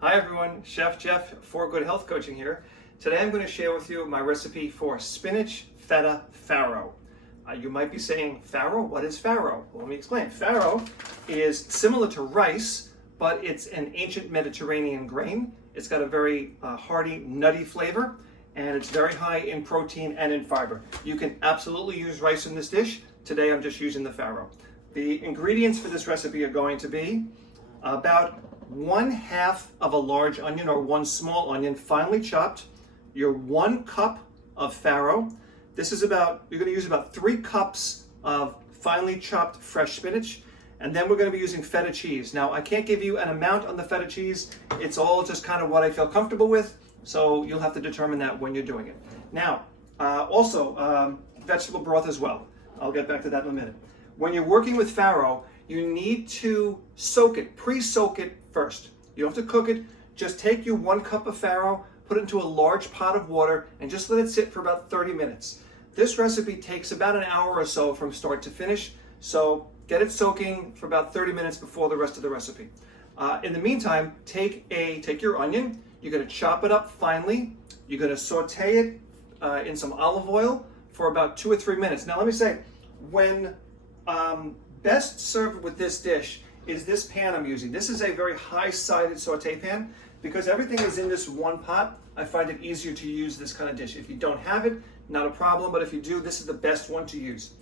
Hi everyone, Chef Jeff for Good Health Coaching here. Today I'm going to share with you my recipe for spinach feta farro. You might be saying, farro? What is farro? Well, let me explain. Farro is similar to rice, but it's an ancient Mediterranean grain. It's got a very hearty, nutty flavor, and it's very high in protein and in fiber. You can absolutely use rice in this dish. Today I'm just using the farro. The ingredients for this recipe are going to be about 1/2 of a large onion or one small onion, finely chopped, your 1 cup of farro. This is you're going to use about 3 cups of finely chopped fresh spinach, and then we're going to be using feta cheese. Now, I can't give you an amount on the feta cheese. It's all just kind of what I feel comfortable with, so you'll have to determine that when you're doing it. Now, also vegetable broth as well. I'll get back to that in a minute. When you're working with farro, you need to soak it, pre-soak it first. You don't have to cook it. Just take your 1 cup of farro, put it into a large pot of water, and just let it sit for about 30 minutes. This recipe takes about an hour or so from start to finish, so get it soaking for about 30 minutes before the rest of the recipe. In the meantime, take your onion, you're gonna chop it up finely, you're gonna saute it in some olive oil for about 2 or 3 minutes. Now let me say, when best served with this dish is this pan I'm using. This is a very high-sided saute pan. Because everything is in this one pot, I find it easier to use this kind of dish. If you don't have it, not a problem, but if you do, this is the best one to use.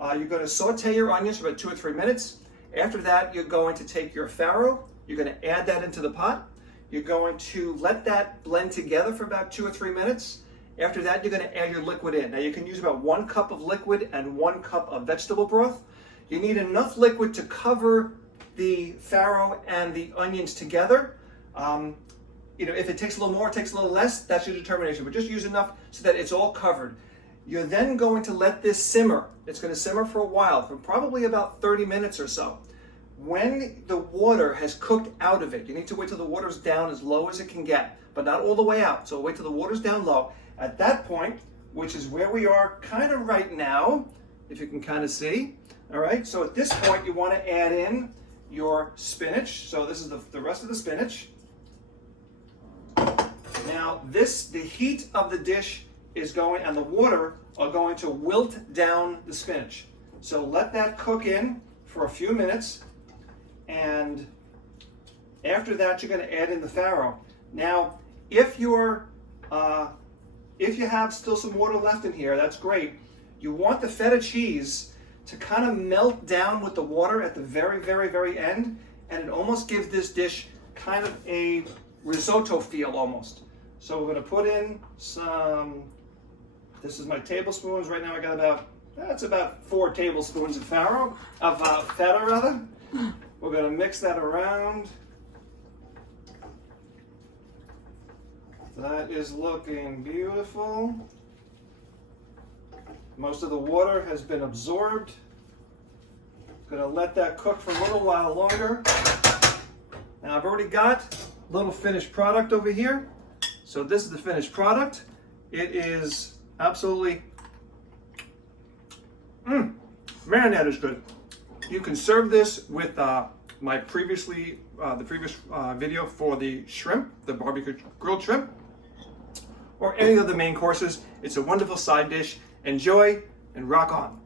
You're going to saute your onions for about 2 or 3 minutes. After that, you're going to take your farro, you're going to add that into the pot. You're going to let that blend together for about 2 or 3 minutes. After that, you're going to add your liquid in. Now you can use about 1 cup of liquid and 1 cup of vegetable broth. You need enough liquid to cover the farro and the onions together. If it takes a little more, it takes a little less, that's your determination, but just use enough so that it's all covered. You're then going to let this simmer. It's going to simmer for a while, for probably about 30 minutes or so. When the water has cooked out of it, you need to wait till the water's down as low as it can get, but not all the way out. So wait till the water's down low. At that point, which is where we are kind of right now, if you can kind of see, all right? So at this point, you want to add in your spinach. So this is the rest of the spinach. Now the heat of the dish is going, and the water are going to wilt down the spinach. So let that cook in for a few minutes, and after that you're going to add in the farro. Now, if you have still some water left in here, that's great. You want the feta cheese to kind of melt down with the water at the very, very, very end, and it almost gives this dish kind of a risotto feel almost. So we're going to put in this is my tablespoons. Right now I got about 4 tablespoons of feta rather. We're going to mix that around. That is looking beautiful. Most of the water has been absorbed. Going to let that cook for a little while longer. Now I've already got a little finished product over here. So this is the finished product. It is absolutely, man, that is good. You can serve this with my the previous video for the shrimp, the barbecue grilled shrimp, or any of the main courses. It's a wonderful side dish. Enjoy and rock on.